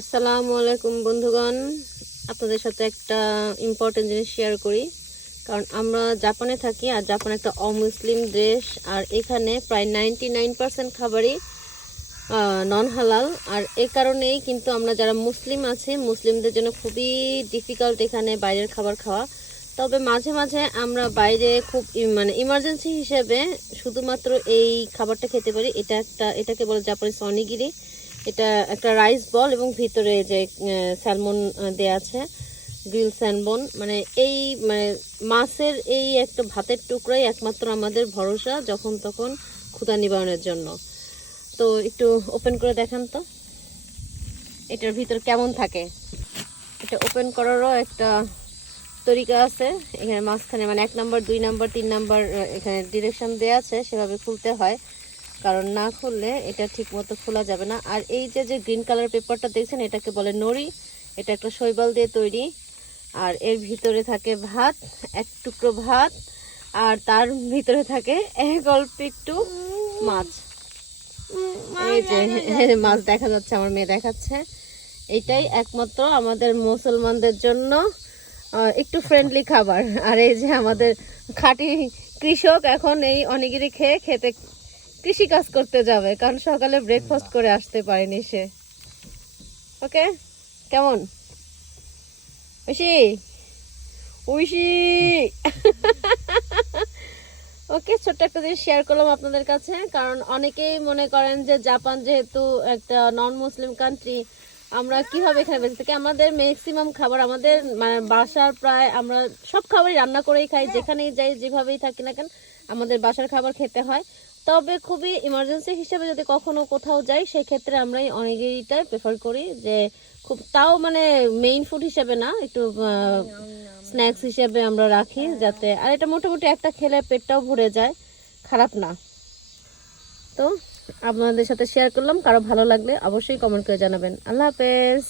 আসসালামু আলাইকুম বন্ধুগণ। আপনাদের সাথে একটা ইম্পর্টেন্ট জিনিস শেয়ার করি। কারণ আমরা জাপানে থাকি আর জাপান একটা অমুসলিম দেশ। আর এখানে প্রায় নাইনটি নাইন পার্সেন্ট খাবারই নন হালাল আর এই কারণেই কিন্তু আমরা যারা মুসলিম আছি, মুসলিমদের জন্য খুবই ডিফিকাল্ট এখানে বাইরের খাবার খাওয়া। তবে মাঝে মাঝে আমরা বাইরে খুব মানে ইমার্জেন্সি হিসেবে শুধুমাত্র এই খাবারটা খেতে পারি। এটা একটা, এটাকে বলে জাপানিজ অনিগিরি। এটা একটা রাইস বল এবং ভিতরে যে স্যালমন দেয়া আছে গ্রিল স্যালমন মানে এই মানে মাছের এই একটা ভাতের টুকরাই একমাত্র আমাদের ভরসা যখন তখন ক্ষুধা নিবারণের জন্য। তো একটু ওপেন করে দেখান তো। এটার ভিতর কেমন থাকে? এটা ওপেন করারও একটা তরিকা আছে। এখানে মাঝখানে মানে এক নাম্বার দুই নাম্বার তিন নাম্বার এখানে ডিরেকশন দেওয়া আছে। সেভাবে খুলতে হয়। কারণ না খুললে এটা ঠিক মতো খোলা যাবে না। আর এই যে যে গ্রিন কালার পেপারটা দেখছেন, এটাকে বলে নড়ি এটা একটা শৈবাল দিয়ে তৈরি। আর এর ভিতরে থাকে ভাত, এক টুকরো ভাত, আর তার ভিতরে থাকে এক অল্প একটু মাছ। এই যে, মাছ দেখা যাচ্ছে, আমার মেয়ে দেখাচ্ছে। এটাই একমাত্র আমাদের মুসলমানদের জন্য একটু ফ্রেন্ডলি খাবার। আর এই যে আমাদের খাঁটি কৃষক এখন এই অনিগিরি খেয়ে খেতে কৃষি কাজ করতে যাবে কারণ সকালে ব্রেকফাস্ট করে আসতে পারেনি সে। ওকে কেমন? ঐশি? ঐশি? ওকে ছোট্ট একটা জিনিস শেয়ার করলাম আপনাদের কাছে কারণ অনেকেই মনে করেন যে জাপান যেহেতু একটা নন মুসলিম কান্ট্রি আমরা কীভাবে এখানে বেঁচে থাকি আমাদের ম্যাক্সিমাম খাবার আমাদের মানে বাসার প্রায় আমরা সব খাবারই রান্না করেই খাই যেখানেই যাই যেভাবেই থাকি না কেন আমাদের বাসার খাবার খেতে হয়। তবে খুবই ইমার্জেন্সি হিসেবে যদি কখনো কোথাও যাই সেক্ষেত্রে আমরা অনেকেইটাই প্রেফার করি যে খুব তাও মানে মেইন ফুড হিসেবে না একটু স্ন্যাক্স হিসেবে আমরা রাখি যাতে আর এটা মোটামুটি একটা খেলে পেটটাও ভরে যায় খারাপ না। তো আপনাদের সাথে শেয়ার করলাম কারও ভালো লাগলে অবশ্যই কমেন্ট করে জানাবেন। আল্লাহ হাফেজ।